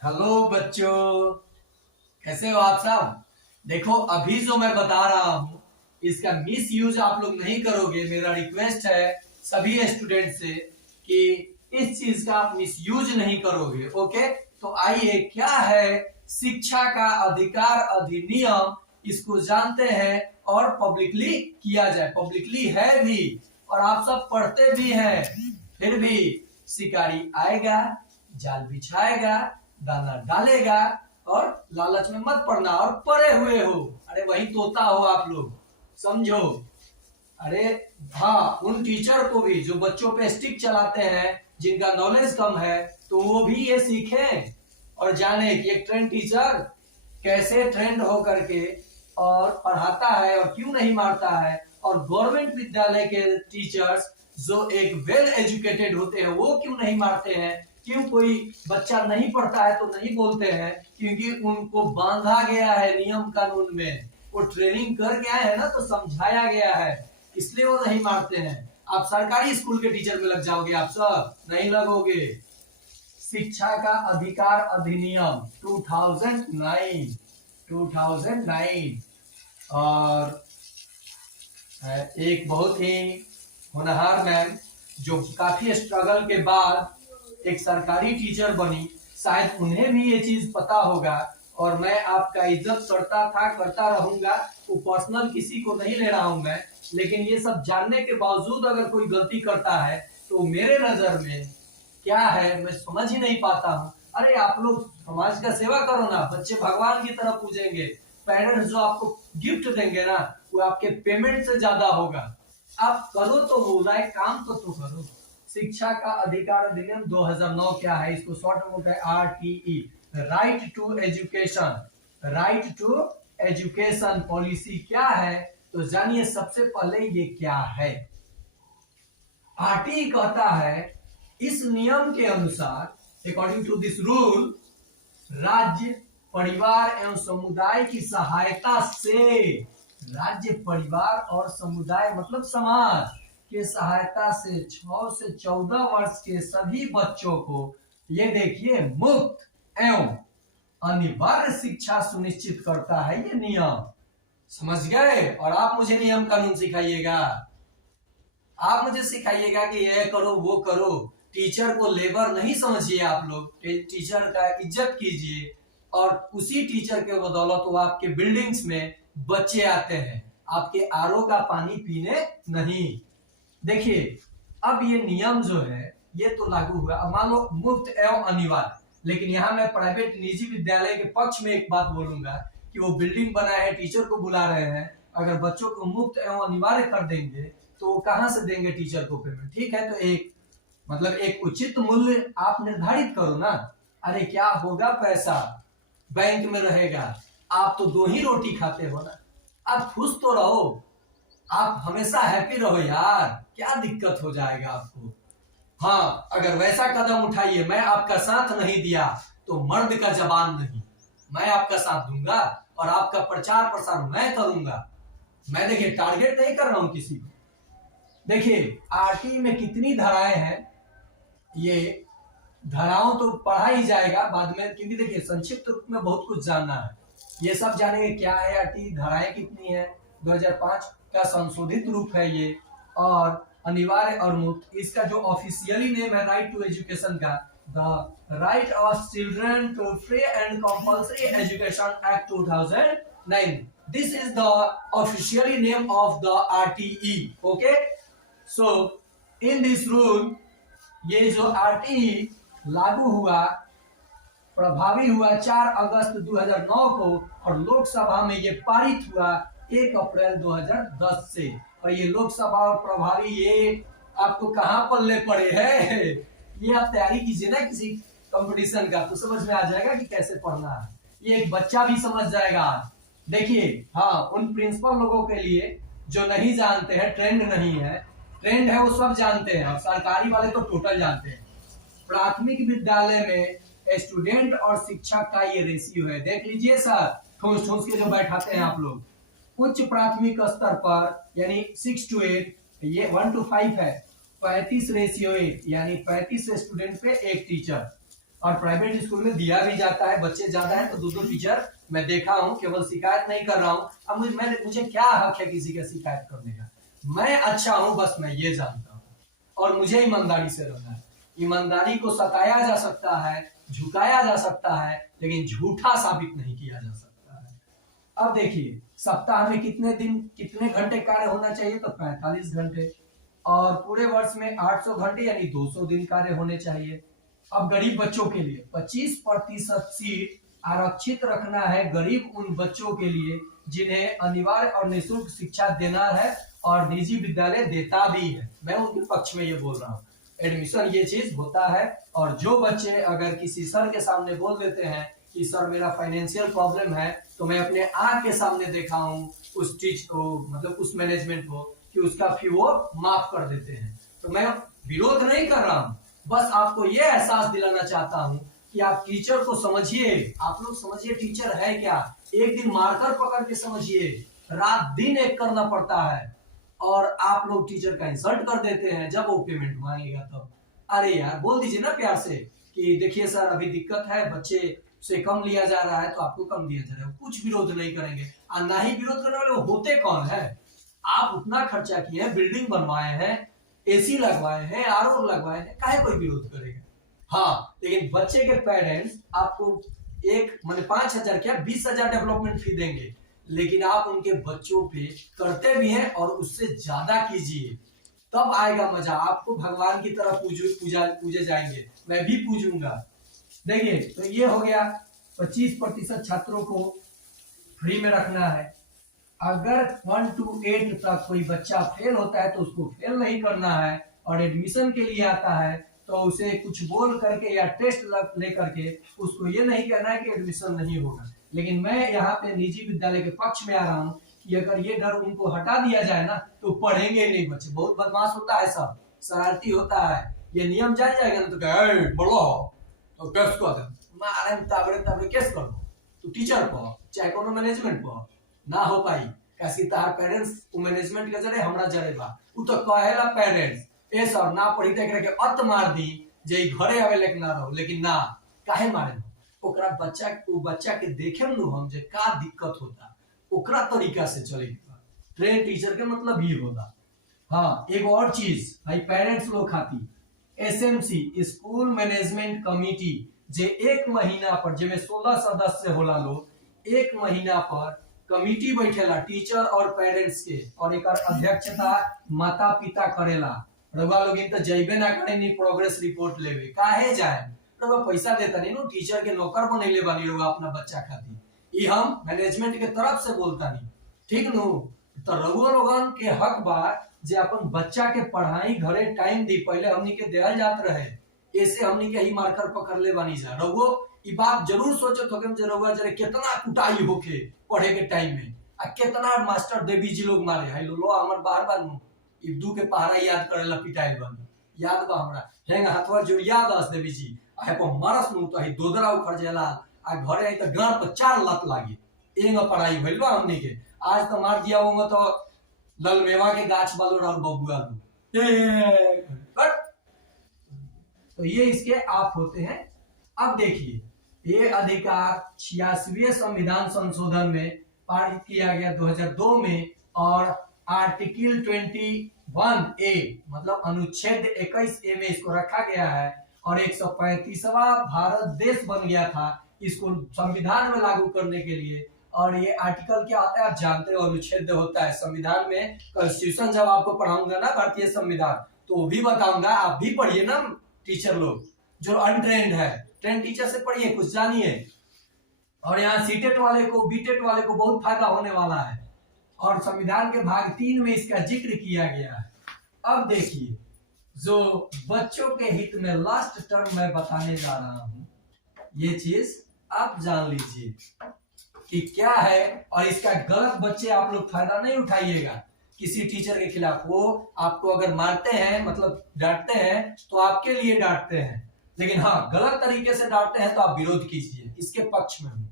Hello बच्चों, कैसे हो आप सब। देखो अभी जो मैं बता रहा हूँ इसका मिस यूज आप लोग नहीं करोगे। मेरा रिक्वेस्ट है सभी स्टूडेंट से कि इस चीज का आप मिस यूज नहीं करोगे। ओके, तो आइए, क्या है शिक्षा का अधिकार अधिनियम, इसको जानते हैं और पब्लिकली किया जाए। पब्लिकली है भी और आप सब पढ़ते भी हैं, फिर भी शिकारी आएगा, जाल बिछाएगा, दाना डालेगा और लालच में मत पड़ना और पड़े हुए हो। अरे वही तोता हो आप लोग, समझो। अरे हाँ, उन टीचर को भी जो बच्चों पे स्टिक चलाते हैं, जिनका नॉलेज कम है, तो वो भी ये सीखें और जाने कि एक ट्रेंड टीचर कैसे ट्रेंड हो करके और पढ़ाता है और क्यों नहीं मारता है। और गवर्नमेंट विद्यालय के टीचर्स जो एक वेल एजुकेटेड होते हैं वो क्यों नहीं मारते हैं। क्यों कोई बच्चा नहीं पढ़ता है तो नहीं बोलते हैं, क्योंकि उनको बांधा गया है नियम कानून में। वो ट्रेनिंग करके आए हैं ना, तो समझाया गया है, इसलिए वो नहीं मारते हैं। आप सरकारी स्कूल के टीचर में लग जाओगे, आप सब नहीं लगोगे। शिक्षा का अधिकार अधिनियम 2009 और एक बहुत ही होनहार मैम जो काफी स्ट्रगल के बाद एक सरकारी टीचर बनी, शायद उन्हें भी ये चीज पता होगा। और मैं आपका इज्जत करता था, करता रहूंगा। वो पर्सनल किसी को नहीं ले रहा हूं मैं, लेकिन ये सब जानने के बावजूद अगर कोई गलती करता है तो मेरे नजर में क्या है मैं समझ ही नहीं पाता हूँ। अरे आप लोग समाज का सेवा करो ना, बच्चे भगवान की तरफ पूजेंगे। पेरेंट्स जो आपको गिफ्ट देंगे ना, वो आपके पेमेंट से ज्यादा होगा। आप करो तो बोला है, काम तो करो। शिक्षा का अधिकार अधिनियम 2009 क्या है, इसको शॉर्ट में होता है RTE, right to education. Right to education policy क्या है, तो जानिए सबसे पहले ये क्या है। RTE कहता है इस नियम के अनुसार, अकॉर्डिंग टू दिस रूल, राज्य परिवार एवं समुदाय की सहायता से, राज्य परिवार और समुदाय मतलब समाज के सहायता से 6 से 14 वर्ष के सभी बच्चों को, ये देखिए, मुफ्त एवं अनिवार्य शिक्षा सुनिश्चित करता है ये नियम। समझ गए। और आप मुझे नियम कानून सिखाइएगा, आप मुझे सिखाइएगा कि ये करो वो करो। टीचर को लेबर नहीं समझिए, आप लोग टीचर का इज्जत कीजिए। और उसी टीचर के बदौलत वो आपके बिल्डिंग्स में बच्चे आते हैं, आपके आरओ का पानी पीने नहीं। देखिए अब ये नियम जो है ये तो लागू हुआ। अब मान लो मुफ्त एवं अनिवार्य, लेकिन यहाँ मैं प्राइवेट निजी विद्यालय के पक्ष में एक बात बोलूंगा कि वो बिल्डिंग बनाए हैं, टीचर को बुला रहे हैं, अगर बच्चों को मुफ्त एवं अनिवार्य कर देंगे तो कहां से देंगे टीचर को पेमेंट। ठीक है, तो एक मतलब एक उचित मूल्य आप निर्धारित करो ना। अरे क्या होगा, पैसा बैंक में रहेगा, आप तो 2 ही रोटी खाते हो ना, आप खुश तो रहो, आप हमेशा हैप्पी रहो यार, क्या दिक्कत हो जाएगा आपको। हाँ, अगर वैसा कदम उठाइए, मैं आपका साथ नहीं दिया तो मर्द का जबान नहीं, मैं आपका साथ दूंगा और आपका प्रचार प्रसार मैं करूंगा। मैं देखिए टारगेट नहीं कर रहा हूं किसी को। देखिए आरटी में कितनी धाराएं हैं, ये धाराओं तो पढ़ा ही जाएगा बाद में, क्योंकि देखिए संक्षिप्त रूप में बहुत कुछ जानना है। ये सब जानेंगे क्या है आरटी, धाराएं कितनी है, 2005 का संशोधित रूप है ये। और अनिवार्य और मुफ्त, इसका जो ऑफिशियली नेम है राइट टू एजुकेशन का, the right of children to free and compulsory education act 2009, this is the officially name of the RTE। Okay, so in this rule, ये जो RTE लागू हुआ, प्रभावी हुआ 4 अगस्त 2009 को, और लोकसभा में ये पारित हुआ 1 अप्रैल 2010 से। और ये लोकसभा और प्रभावी, ये आपको कहां पल्ले पड़े हैं, ये आप तैयारी कीजिए ना किसी कंपटीशन का, तो समझ में आ जाएगा कि कैसे पढ़ना है। ये एक बच्चा भी समझ जाएगा। देखिए हाँ, उन प्रिंसिपल लोगों के लिए जो नहीं जानते हैं, ट्रेंड नहीं है, ट्रेंड है वो सब जानते हैं, और सरकारी वाले तो टोटल जानते हैं। प्राथमिक विद्यालय में स्टूडेंट और शिक्षक का ये रेशियो है, देख लीजिए सर, ठोस ठोस के जो बैठाते हैं आप लोग। उच्च प्राथमिक स्तर पर यानी 6 to 8, ये 1 to 5 है, 35 रेशियो 8, यानी 35 स्टूडेंट पे 1 टीचर। और प्राइवेट स्कूल में दिया भी जाता है, बच्चे ज्यादा है तो 2-2 टीचर मैं देखा हूँ, केवल शिकायत नहीं कर रहा हूँ। अब मुझे क्या हक है किसी का शिकायत करने का? मैं अच्छा हूँ बस मैं ये जानता हूँ, और मुझे ईमानदारी से रहना है। ईमानदारी को सताया जा सकता है, झुकाया जा सकता है, लेकिन झूठा साबित नहीं किया जा सकता है। अब देखिए सप्ताह में कितने दिन कितने घंटे कार्य होना चाहिए? तो 45 घंटे, और पूरे वर्ष में 800 घंटे यानी 200 दिन कार्य होने चाहिए। अब गरीब बच्चों के लिए 25% सीट आरक्षित रखना है, गरीब उन बच्चों के लिए जिन्हें अनिवार्य और निःशुल्क शिक्षा देना है और निजी विद्यालय देता भी है। मैं उनके पक्ष में ये बोल रहा हूँ, एडमिशन ये चीज होता है। और जो बच्चे अगर किसी सर के सामने बोल देते हैं कि सर मेरा फाइनेंशियल प्रॉब्लम है, तो मैं अपने आंख के सामने देखा हूँ उस चीज को, मतलब उस मैनेजमेंट को, कि उसका फी वो माफ कर देते हैं। तो मैं विरोध नहीं कर रहा हूँ, बस आपको ये एहसास दिलाना चाहता हूँ कि आप टीचर को समझिए। आप लोग समझिए टीचर है क्या। एक दिन मार्कर पकड़ के समझिए, रात दिन एक करना पड़ता है, और आप लोग टीचर का इंसल्ट कर देते हैं जब वो पेमेंट मांगेगा तब। अरे यार बोल दीजिए ना प्यार से कि देखिए सर अभी दिक्कत है, बच्चे से कम लिया जा रहा है तो आपको कम दिया जा रहा है। कुछ विरोध नहीं करेंगे, और ना ही विरोध करने वाले वो होते कौन है। आप उतना खर्चा किए हैं, बिल्डिंग बनवाए हैं, एसी लगवाए हैं, आरओ लगवाए हैं, काहे कोई विरोध करेगा? हाँ, लेकिन बच्चे के पेरेंट्स आपको एक मैंने 5,000 क्या 20,000 डेवलपमेंट फी देंगे, लेकिन आप उनके बच्चों पे करते भी हैं और उससे ज्यादा कीजिए, तब आएगा मजा। आपको भगवान की तरह पूजे जाएंगे, मैं भी पूजूंगा। देखिए तो ये हो गया 25% छात्रों को फ्री में रखना है। अगर 1 to 8 तक कोई बच्चा फेल होता है तो उसको फेल नहीं करना है, और एडमिशन के लिए आता है तो उसे कुछ बोल करके या टेस्ट ले करके उसको ये नहीं कहना है कि एडमिशन नहीं होगा। लेकिन मैं यहाँ पे निजी विद्यालय के पक्ष में आ रहा हूँ कि अगर ये डर उनको हटा दिया जाए ना तो पढ़ेंगे नहीं बच्चे। बहुत बदमाश होता है, सब शरारती होता है, ये नियम जान जाएगा ना तो कहे बोलो तो केस कर दे, मारे ताबड़े ताबड़े केस कर दो, तू टीचर पर चाहे कोनो मैनेजमेंट पर ना हो पाई। कैसी तार पेरेंट्स मैनेजमेंट के जरे हमरा जरे बा, उ तो कहेला पेरेंट्स ए सर ना पढ़ी त एकरा के अत मार दी जे घरे आवे लेकिन ना रहो, लेकिन ना काहे मारे ओकरा बच्चा के देखे नु हम जे का दिक्कत होता, ओकरा तरीका से चलेगा। ट्रेन टीचर के मतलब ही होता। हाँ एक और चीज भाई पेरेंट्स लोग खाती एसएमसी स्कूल मैनेजमेंट कमिटी जे 1 महीना पर जेमे 16 सदस्य होला लोग, 1 महीना पर कमिटी बैठेला टीचर और पेरेंट्स के, और एक अध्यक्षता माता पिता करेला। रउआ लोग तो जइबे ना करे नी प्रोग्रेस रिपोर्ट लेवे, काहे जाए? रउआ पैसा देता नहीं नो, टीचर के नौकर बनैले बानी रउआ अपना बच्चा खातिर। ई हम मैनेजमेंट के तरफ से बोलता नहीं, ठीक नु? तो रउआ लोगन के हक बा जे अपन बच्चा के पढ़ाई घरे टाइम दी, पहले हमनी के देहल जात रहे, ऐसे हमनी के ही मार्कर पकड़ ले बानी जा। रउआ ई बात जरूर सोचत होके जे रउआ जरे कितना कुटाई होके पढ़े के टाइम में, आ कितना मास्टर देवी जी लोग मारे है लो हमर बार बार इब्दू के पहाड़ा याद करेला पिटाइल बन याद बा हमरा, हेंग हाथवा जोड़िया दस देवी जी आहे को मारस नु तो ही दोदरा उखड़ जाला, आ घरे आई तो गांड पर 4 लत लागी। एंग पढ़ाई भइल बा हमनी के। आज तो मार दिया होगा तो ललमेवा के गाछ बालो और बबुआ दो, तो ये इसके आप होते हैं। अब देखिए ये अधिकार 86वें संविधान संशोधन में पारित किया गया 2002 में, और आर्टिकल 21A मतलब अनुच्छेद 21A में इसको रखा गया है, और 135वां भारत देश बन गया था इसको संविधान में लागू करने के लिए। और ये आर्टिकल क्या होता है आप जानते हो, अनुच्छेद होता है संविधान में। कॉन्स्टिट्यूशन जब आपको पढ़ाऊंगा ना भारतीय संविधान तो वो भी बताऊंगा, आप भी पढ़िए ना टीचर लोग जो अनट्रेंड है, ट्रेंड टीचर से पढ़िए, कुछ जानिए। और यहाँ सीटेट वाले को बीटेट वाले को बहुत फायदा होने वाला है, और संविधान के भाग 3 में इसका जिक्र किया गया है। अब देखिए जो बच्चों के हित में लास्ट टर्म मैं बताने जा रहा हूं, ये चीज आप जान लीजिए कि क्या है, और इसका गलत बच्चे आप लोग फायदा नहीं उठाइएगा किसी टीचर के खिलाफ। वो आपको अगर मारते हैं मतलब डांटते हैं तो आपके लिए डांटते हैं, लेकिन हाँ गलत तरीके से डांटते हैं तो आप विरोध कीजिए, इसके पक्ष में हूं।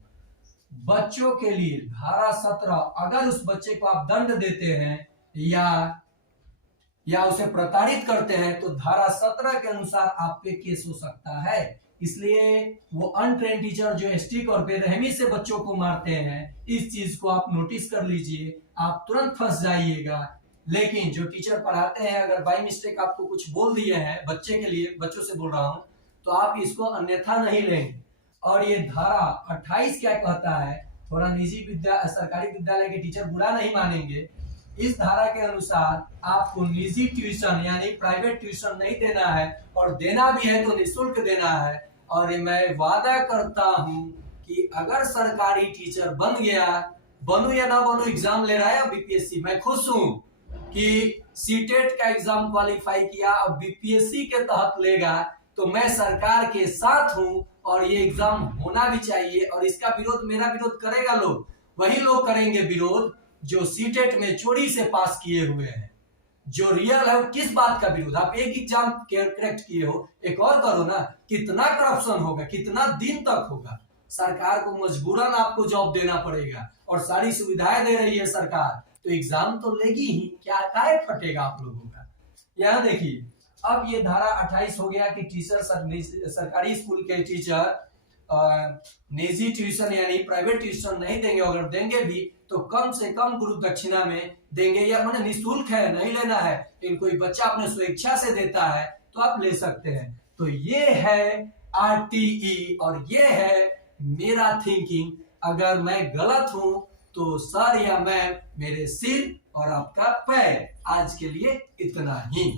बच्चों के लिए धारा 17, अगर उस बच्चे को आप दंड देते हैं या उसे प्रताड़ित करते हैं तो धारा 17 के अनुसार आप पे केस हो सकता है। इसलिए वो अनट्रेन टीचर जो स्टिक और बेरहमी से बच्चों को मारते हैं, इस चीज को आप नोटिस कर लीजिए, आप तुरंत फंस जाइएगा। लेकिन जो टीचर पढ़ाते हैं अगर बाई मिस्टेक आपको कुछ बोल दिए हैं, बच्चे के लिए, बच्चों से बोल रहा हूं, तो आप इसको अन्यथा नहीं लेंगे। और ये धारा 28 क्या कहता है, थोड़ा निजी सरकारी विद्यालय के टीचर बुरा नहीं मानेंगे, इस धारा के अनुसार आपको निजी ट्यूशन यानी प्राइवेट ट्यूशन नहीं देना है, और देना भी है तो निःशुल्क देना है। और मैं वादा करता हूं कि अगर सरकारी टीचर बन गया, बनू या ना बनू, एग्जाम ले रहा है बीपीएससी, मैं खुश हूं कि सीटेट का एग्जाम क्वालिफाई किया, अब बीपीएससी के तहत लेगा, तो मैं सरकार के साथ हूं और ये एग्जाम होना भी चाहिए। और इसका विरोध, मेरा विरोध करेगा लोग, वही लोग करेंगे विरोध जो सीटेट में चोरी से पास किए हुए हैं। जो रियल है, किस बात का विरोध, आप एक एग्जाम करेक्ट किए हो, एक और करो ना। कितना करप्शन होगा, कितना दिन तक होगा, सरकार को मजबूरन आपको जॉब देना पड़ेगा और सारी सुविधाएं दे रही है सरकार, तो एग्जाम तो लेगी ही, क्या काय फटेगा आप लोगों का। यहां देखिए, अब ये धारा 28 हो गया कि टीचर सरकारी स्कूल के टीचर निजी ट्यूशन यानी प्राइवेट ट्यूशन नहीं देंगे, अगर देंगे भी तो कम से कम गुरु दक्षिणा में देंगे, या मैंने निःशुल्क है, नहीं लेना है, लेकिन कोई बच्चा अपने स्वेच्छा से देता है तो आप ले सकते हैं। तो ये है आरटीई और ये है मेरा थिंकिंग। अगर मैं गलत हूं तो सर या मैम मेरे सिर और आपका पैर। आज के लिए इतना ही।